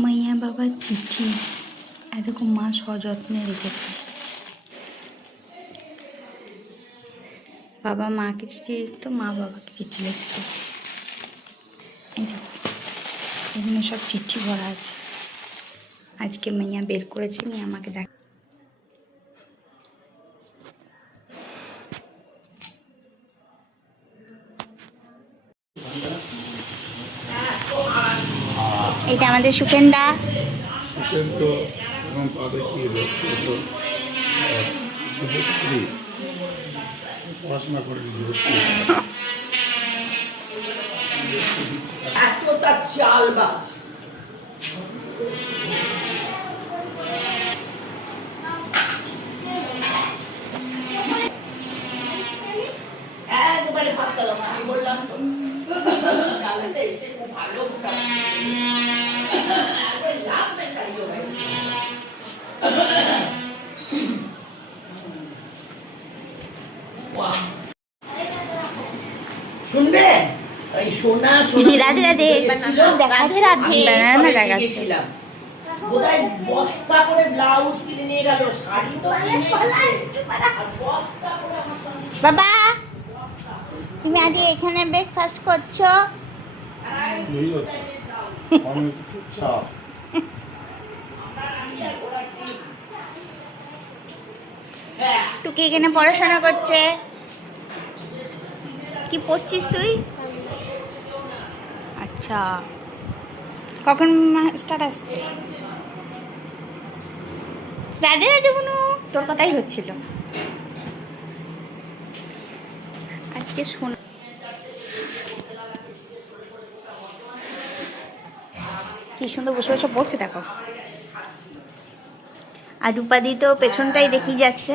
মাইয়া বাবার চিঠি এরকম মা সযত্নে রেখেছে। বাবা মাকে চিঠি লিখতো, মা বাবাকে চিঠি লিখতো। এই দেখো, এখানে সব চিঠি ভরা আছে। আজকে মাইয়া বের করেছে, নিয়ে আমাকে দেখ। এটা আমাদের সুকেন্দা। সুকেন্দ্র এবং তাদের কি শুভশ্রী পড়াশোনা করে যুবশ্রী এতটা চালবাজ। একবারে পাত্তা দাও না, আমি বললাম তো কালেতে এসে খুব ভালো একবারে লাভ দেখাইও ভাই। শুনবে এই সোনা সোনা রাধে রাধে রাধে রাধে গেছিলাম, বোধহয় বস্তা করে ব্লাউজ কিনে নিয়ে গেল, শাড়ি তো কিনে গেছে, আর বস্তা করে আমার সঙ্গে। বাবা, তুমি আজ এখানে ব্রেকফাস্ট করছো? চুপচাপ টুকি এখানে পড়াশোনা করছে। কি পড়ছিস তুই? আচ্ছা, কখন স্টার্ট আসবে? রাধে রাধে বুনু, তোর কথাই হচ্ছিল আজকে। শোনা কি সুন্দর বসে বসে পড়ছে দেখো। আর রূপাদি তো পেছনটাই দেখি যাচ্ছে,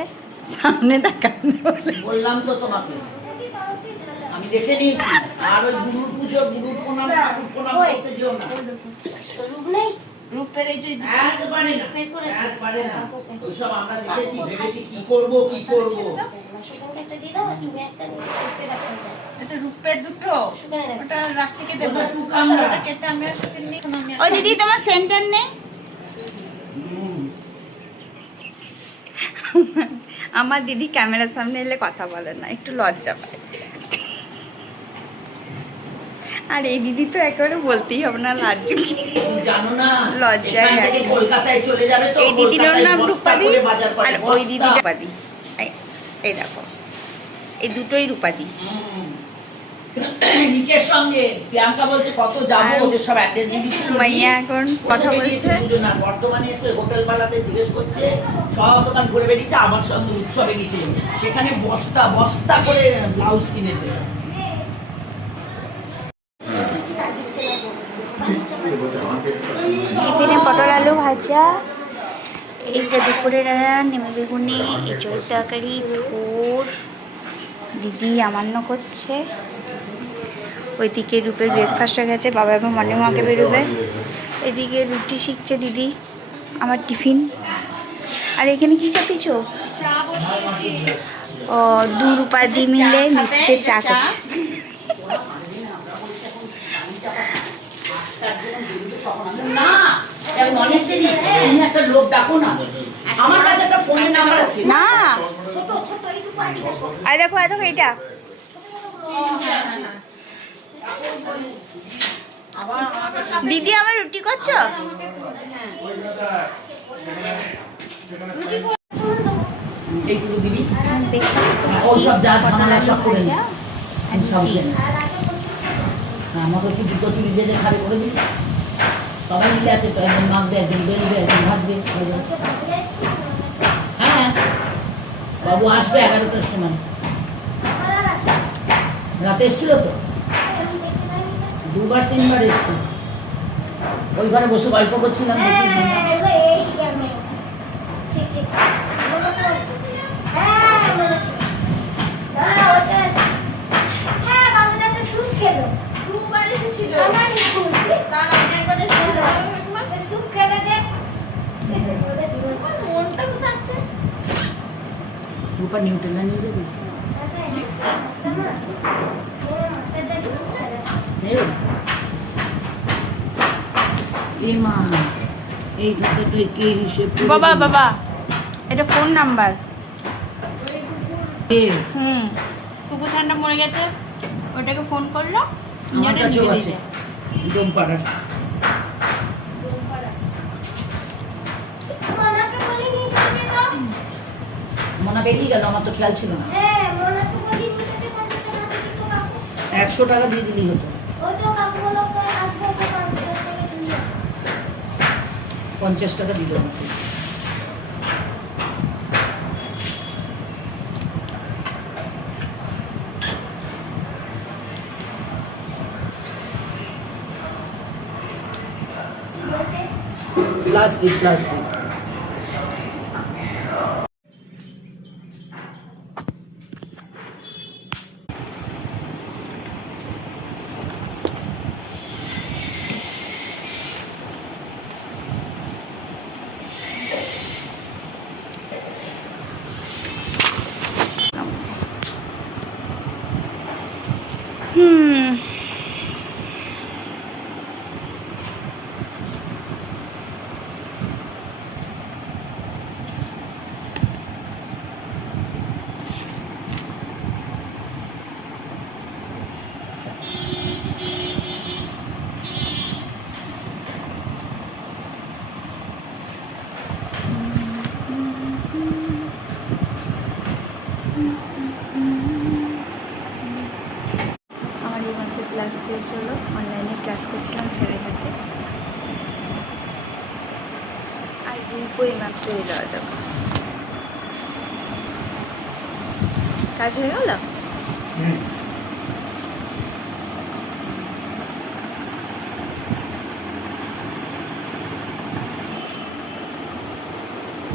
সামনে তাকানো। বললাম তো তোমাকে, আমি দেখে নিয়েছি। আর ওই গুরুর পুজো, গুরুর প্রণাম, ঠাকুর প্রণাম করতে যেও না। রূপের এই যে একবারে না, একবারে না। ওইসব আমরা দেখেছি, ভেবেছি কি করবো কি করবো। রূপের দুটো ওটা রাশিকে দেবো, ওটা কেটে আমি আর সাথে নিই। ও দিদি, তোমার সেন্টার নেই? আমার দিদি ক্যামেরার সামনে এলে কথা বলে না, একটু লজ্জা পায়। আর এই দিদি তো একেবারে বলতেই হবে না, লাজ্জু জানো না, লজ্জায় এখান থেকে কলকাতায় চলে যাবে তো। এই দিদির নাম রূপাদি, বাজার করে আর ওই দিদি রূপাদি। এই দেখো, এই দুটোই রূপাদি। নিকের সঙ্গে প্রিয়াঙ্কা বলছে কত যাবো, ওদের সব অ্যাড্রেস দিয়ে দিচ্ছিল। মাইয়া এখন কথা বলছে। দুজনা বর্তমানে এসে হোটেল পালাতে জিজ্ঞেস করছে, সব দোকান ঘুরে বেরিয়েছে, আমার সঙ্গে উৎসবে গিয়েছিল, সেখানে বস্তা বস্তা করে ব্লাউজ কিনেছে। টিফিনে পটল আলু ভাজা, এইটা দুপুরে নেমে বেগুনি, এঁচড়ের তরকারি, থোর। দিদি আমান্য করছে। ওইদিকে রূপের ব্রেকফাস্ট হয়ে গেছে, বাবা এখন মর্নিং ওয়াকে বেরোবে। এদিকে রুটি শিখছে দিদি, আমার টিফিন। আর এখানে কী চাপিয়েছো? ও, 2 রূপাদি মিলে মিষ্টিতে চা করছে। না, অনেক দেরি, তুমি একটা লোক ডাকো না, আমার কাছে একটা ফোনের নাম্বার আছে। না, আর দেখো এটা দিদি, আমার রুটি করছো? এইগুলো দিবি, ওসব যা ঝামেলা সব করে নি। আমাকে কি দুটো চুরি ভেজে খালি করে দিস, সবাই মিলে আছে তো, একজন মাখবে, একজন বেলবে, একজন ভাজবে। হ্যাঁ, বাবু আসবে 11টার সময়। রাতে এসছিল তো, 2-3বার এসছিল। ওই ঘরে বসে গল্প করছিলাম। রূপা নিউট্রেলা নিয়ে যাবি? এ মা এই কথাটা কে হিসেব করে বাবা দিল? বাবা এটা ফোন নাম্বার। কে? কুকুর ছানাটা মরে গেছে, ওটাকে ফোন করলো। আমার যেটা কাছেও দিয়ে আছে দিয়েছে। ডোমপাড়ার। মনে বেরিয়ে গেল, আমার তো খেয়াল ছিল না। 100 টাকা দিয়ে দিলেই হতো। 50 টাকা দিল আমাকে। Plastic plastic. আমার এই মাত্র ক্লাস শেষ হলো, অনলাইনে ক্লাস করছিলাম স্যারের কাছে। আর রূপও এই মাত্র এলো। দেখো কাজ হয়ে গেল।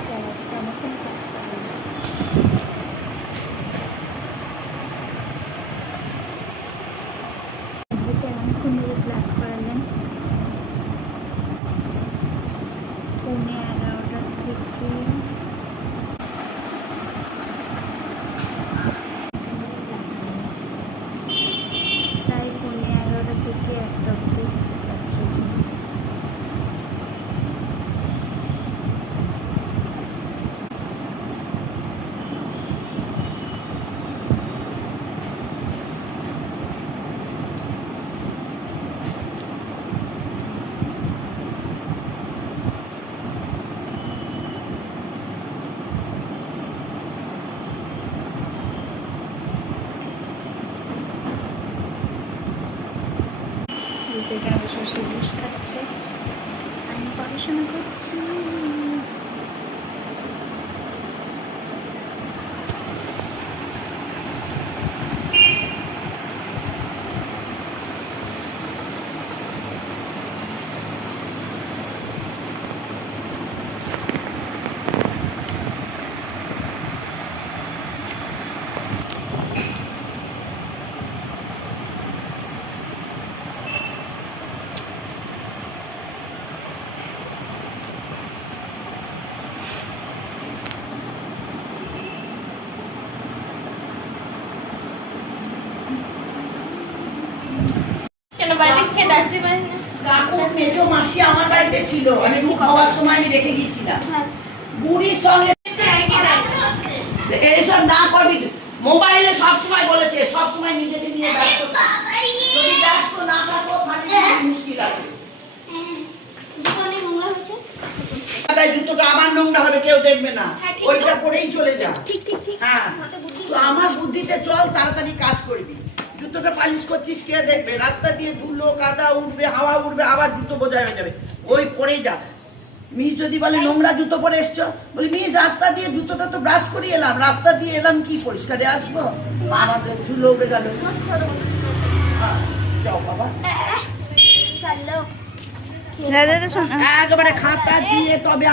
স্যার আজকে আমাকে ক্লাস করালো। আজকে স্যার অনেকক্ষণ ধরে ক্লাস করালেন, পৌনে 11টা থেকে প্রায় পৌনে 11টা থেকে 1টা অবধি ক্লাস চলছে। এখানে বসে বসে জুস খাচ্ছে, আমি পড়াশোনা করছি। কেন বাইরে খেয়ে দাসি বাইরে? কাকু মেজো মাসি আমার বাড়িতে ছিল, আমি রূপ হওয়ার সময় আমি রেখে গিয়েছিলাম। বুড়ির সঙ্গে এইসব না করবি। মোবাইলে সবসময় বলেছে, সবসময় নিজেকে নিয়ে ব্যস্ত। যদি ব্যস্ত না থাকো তাহলে মুশকিল আছে। তাই জুতোটা আমার নোংরা হবে, কেউ দেখবে না, ওইটা পরেই চলে যা। হ্যাঁ, তো আমার বুদ্ধিতে চল, তাড়াতাড়ি কাজ করবি। জুতোটা পালিশ করছিস, কে দেখবে? রাস্তা দিয়ে ধুলো কাদা উঠবে, হাওয়া উঠবে, আবার জুতো বোঝাই হয়ে যাবে, ওই পরেই যা। মিস যদি বলে নোংরা জুতো পরে এসছো, বলি মিস রাস্তা দিয়ে জুতোটা তো ব্রাশ করে এলাম, রাস্তা দিয়ে এলাম কি পরিষ্কারে আসবো? আমাদের ধুলো উঠে গেল। যাও বাবা, দাদা শোন, একেবারে খাতা দিয়ে তবে